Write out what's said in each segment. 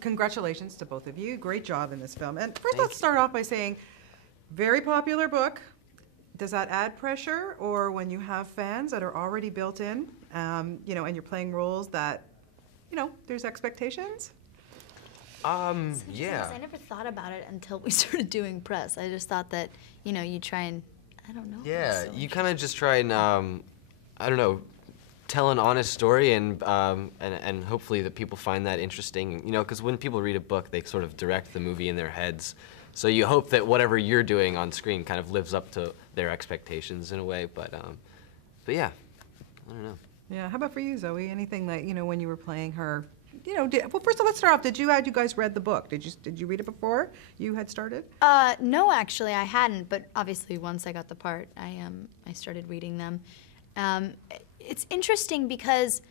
congratulations to both of you. Great job in this film. And first, let's start off by saying, very popular book. Does that add pressure, or when you have fans that are already built in, you know, and you're playing roles that, you know, there's expectations? Yeah. I never thought about it until we started doing press. I just thought that, you know, you try and, I don't know. Yeah, you kind of just try and, I don't know, tell an honest story, and hopefully that people find that interesting. You know, because when people read a book, they sort of direct the movie in their heads. So you hope that whatever you're doing on screen kind of lives up to their expectations in a way. But yeah, I don't know. Yeah. How about for you, Zoe? Anything that, you know, when you were playing her, you know, well, first of all, let's start off. Had you guys read the book? Did you read it before you had started? No, actually, I hadn't. But obviously, once I got the part, I started reading them. It's interesting because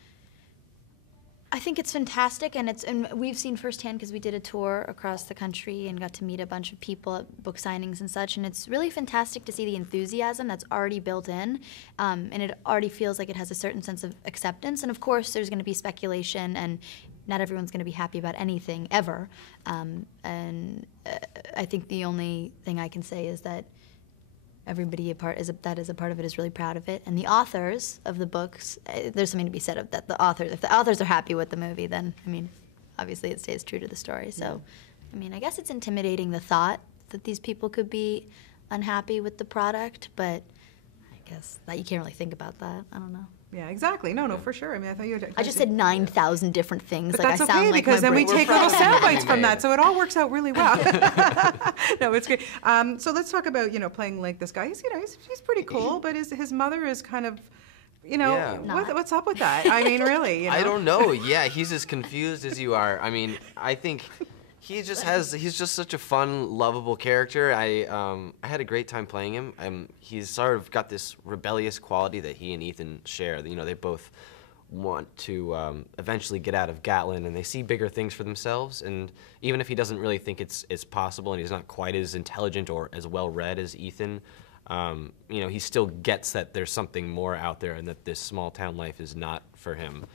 I think it's fantastic, and we've seen firsthand because we did a tour across the country and got to meet a bunch of people at book signings and such, and it's really fantastic to see the enthusiasm that's already built in, and it already feels like it has a certain sense of acceptance. And of course, there's going to be speculation, and not everyone's going to be happy about anything ever. I think the only thing I can say is that everybody that is a part of it is really proud of it, and the authors of the books, there's something to be said of that. If the authors are happy with the movie, then I mean, obviously it stays true to the story. So, I mean, I guess it's intimidating the thought that these people could be unhappy with the product, but I guess that you can't really think about that. I don't know. Yeah, exactly. No, for sure. I mean, I thought you had. I just said 9,000 different things. But like that's I sound okay, like because then we take little sound bites from made. that, so it all works out really well. No, it's great. So let's talk about, you know, playing like this guy. He's, you know, he's pretty cool, but his mother is kind of, you know, what's up with that? I mean, really, you know? I don't know. Yeah, he's as confused as you are. I mean, I think he's just such a fun, lovable character. I had a great time playing him. He's sort of got this rebellious quality that he and Ethan share. You know, they both want to eventually get out of Gatlin, and they see bigger things for themselves. And even if he doesn't really think it's possible, and he's not quite as intelligent or as well-read as Ethan, you know, he still gets that there's something more out there, and that this small-town life is not for him.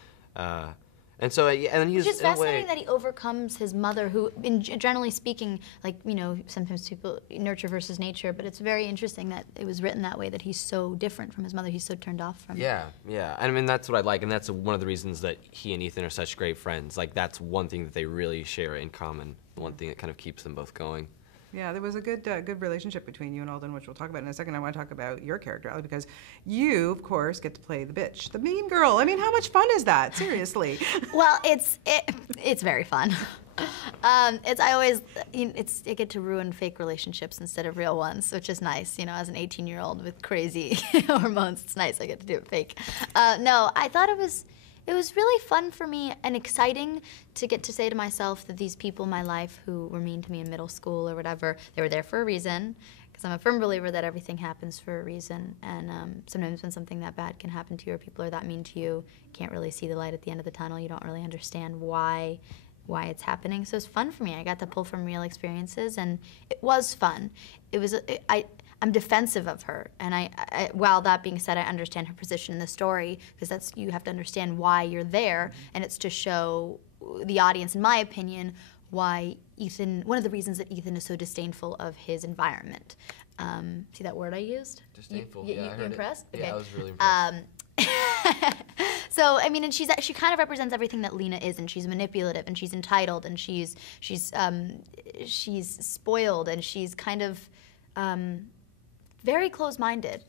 And so, and he's It's just fascinating that he overcomes his mother, who, generally speaking, like, you know, sometimes people nurture versus nature, but it's very interesting that it was written that way, that he's so different from his mother, he's so turned off from Yeah. I mean, that's what I like, and that's one of the reasons that he and Ethan are such great friends. Like, that's one thing that they really share in common, one thing that kind of keeps them both going. Yeah, there was a good relationship between you and Alden, which we'll talk about in a second. I want to talk about your character, Ali, because you, of course, get to play the bitch, the mean girl. I mean, how much fun is that? Seriously. Well, it's very fun. I get to ruin fake relationships instead of real ones, which is nice. You know, as an 18-year-old with crazy hormones, it's nice. I get to do it fake. No, I thought it was really fun for me and exciting to get to say to myself that these people in my life who were mean to me in middle school or whatever, they were there for a reason, because I'm a firm believer that everything happens for a reason. And sometimes when something that bad can happen to you or people are that mean to you, you can't really see the light at the end of the tunnel. You don't really understand why it's happening. So it's fun for me. I got to pull from real experiences, and it was fun. I'm defensive of her, and I while that being said, I understand her position in the story, because you have to understand why you're there, and it's to show the audience, in my opinion, why one of the reasons that Ethan is so disdainful of his environment. See that word I used? Disdainful. You impressed? Yeah, Okay. I was really impressed. So I mean, and she kind of represents everything that Lena is, and she's manipulative, and she's entitled, and she's spoiled, and she's kind of very close-minded.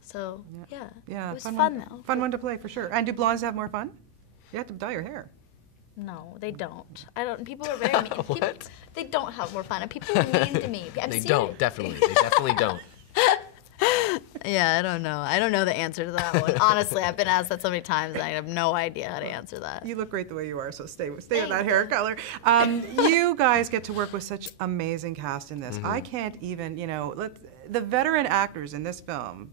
So yeah, it was fun though. Fun one to play for sure. And do blondes have more fun? You have to dye your hair. No, they don't. People are very mean. What? They don't have more fun. And people are mean to me. They definitely don't. Yeah, I don't know. I don't know the answer to that one. Honestly, I've been asked that so many times, and I have no idea how to answer that. You look great the way you are, so stay with that hair color. You guys get to work with such amazing cast in this. Mm-hmm. I can't even, you know, the veteran actors in this film,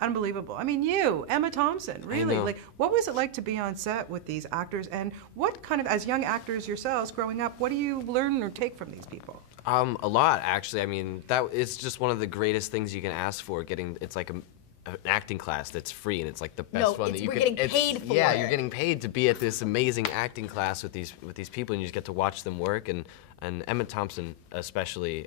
unbelievable. I mean, you, Emma Thompson, really. Like, what was it like to be on set with these actors, and what kind of, as young actors yourselves growing up, what do you learn or take from these people? A lot, actually. I mean, that is just one of the greatest things you can ask for. It's like an acting class that's free, and it's like the best No, one that you we're can. getting paid for Yeah, it. you're getting paid to be at this amazing acting class with these people, and you just get to watch them work. And Emma Thompson especially,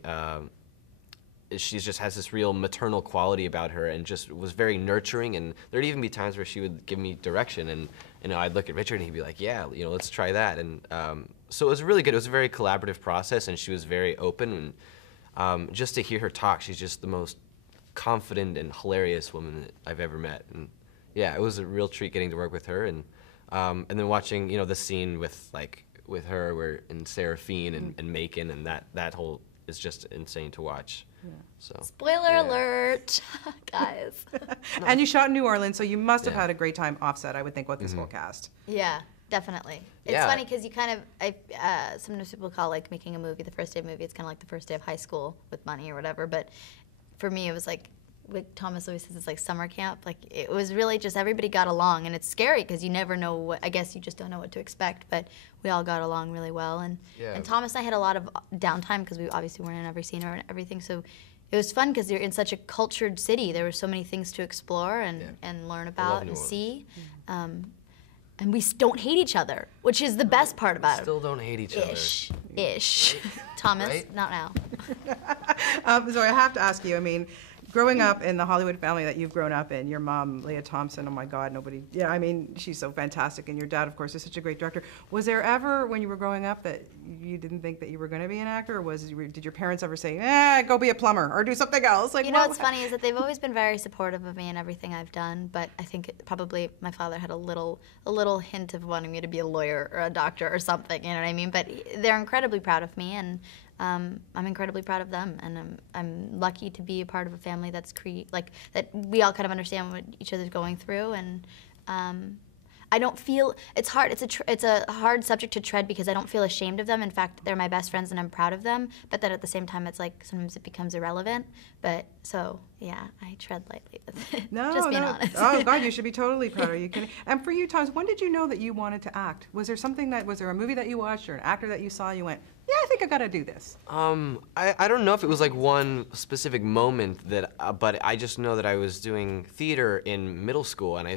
she just has this real maternal quality about her, and just was very nurturing. And there'd even be times where she would give me direction, and I'd look at Richard, and he'd be like, "Yeah, let's try that." And so it was really good. It was a very collaborative process, and she was very open. And just to hear her talk, she's just the most confident and hilarious woman that I've ever met. And yeah, it was a real treat getting to work with her. And then watching the scene with her where in Seraphine and Macon, and that whole is just insane to watch. Yeah. So Spoiler alert, guys. And you shot in New Orleans, so you must have Yeah. had a great time offset, I would think, with this whole cast. Yeah, definitely. It's Yeah. funny because you kind of, sometimes people call like making a movie the first day of a movie. It's kind of like the first day of high school with money or whatever. But for me, it was like Thomas always says, it's like summer camp. Like it was really just everybody got along, and it's scary because you never know what. I guess you just don't know what to expect. But we all got along really well, and Thomas and I had a lot of downtime because we obviously weren't in every scene or everything. So it was fun because you're in such a cultured city. There were so many things to explore and learn about and see. And we don't hate each other, which is the best part about it. Still don't hate each other. Ish. Thomas, Right? not now. So I have to ask you, I mean, growing up in the Hollywood family that you've grown up in, your mom, Lea Thompson, oh my God, I mean, she's so fantastic, and your dad, of course, is such a great director. Was there ever, when you were growing up, that you didn't think that you were going to be an actor, or did your parents ever say, go be a plumber, or do something else? Like, What's funny is that they've always been very supportive of me and everything I've done, but I think probably my father had a little hint of wanting me to be a lawyer or a doctor or something, you know what I mean? But they're incredibly proud of me, and I'm incredibly proud of them, and I'm lucky to be a part of a family that's that we all kind of understand what each other's going through, and I don't feel it's hard. It's a hard subject to tread because I don't feel ashamed of them. In fact, they're my best friends, and I'm proud of them. But then at the same time, it's like sometimes it becomes irrelevant. But so yeah, I tread lightly with it. No, just being no. honest. Oh God, you should be totally proud. Are you kidding? And for you, Thomas, when did you know that you wanted to act? Was there a movie that you watched or an actor that you saw and you went, yeah, I think I got to do this? I don't know if it was like one specific moment but I just know that I was doing theater in middle school, and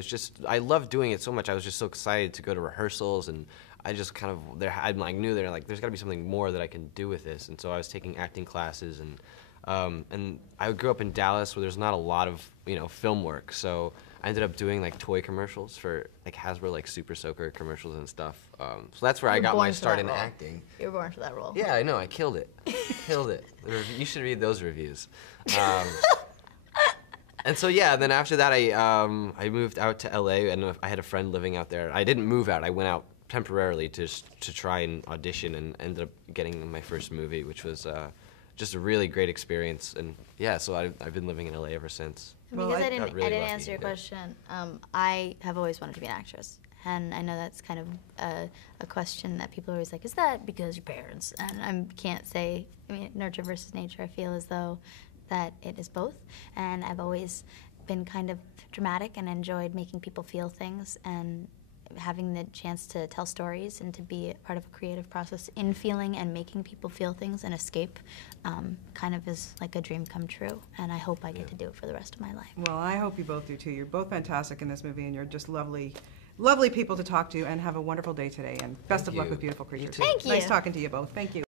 I loved doing it so much. I was just so excited to go to rehearsals, and I just kind of I knew there's got to be something more that I can do with this, and so I was taking acting classes, and I grew up in Dallas where there's not a lot of film work, so I ended up doing like toy commercials for like Hasbro, like Super Soaker commercials and stuff. So that's where I got my start in acting. You were born for that role. Yeah, I know. I killed it. Killed it. You should read those reviews. And so yeah, then after that, I moved out to LA, and I had a friend living out there. I didn't move out. I went out temporarily to try and audition, and ended up getting my first movie, which was just a really great experience. And yeah, so I've been living in LA ever since. Because Well, I I didn't, got really I didn't lucky, answer your yeah. question. I have always wanted to be an actress, and I know that's kind of a question that people are always like, is that because your parents? And I can't say, nurture versus nature. I feel as though that it is both, and I've always been kind of dramatic and enjoyed making people feel things and having the chance to tell stories and to be a part of a creative process in feeling and making people feel things and escape kind of is like a dream come true, and I hope I get to do it for the rest of my life. Well, I hope you both do too. You're both fantastic in this movie, and you're just lovely, lovely people to talk to, and have a wonderful day today, and best of luck you. with Beautiful You Creatures. too. Thank you. Nice talking to you both. Thank you.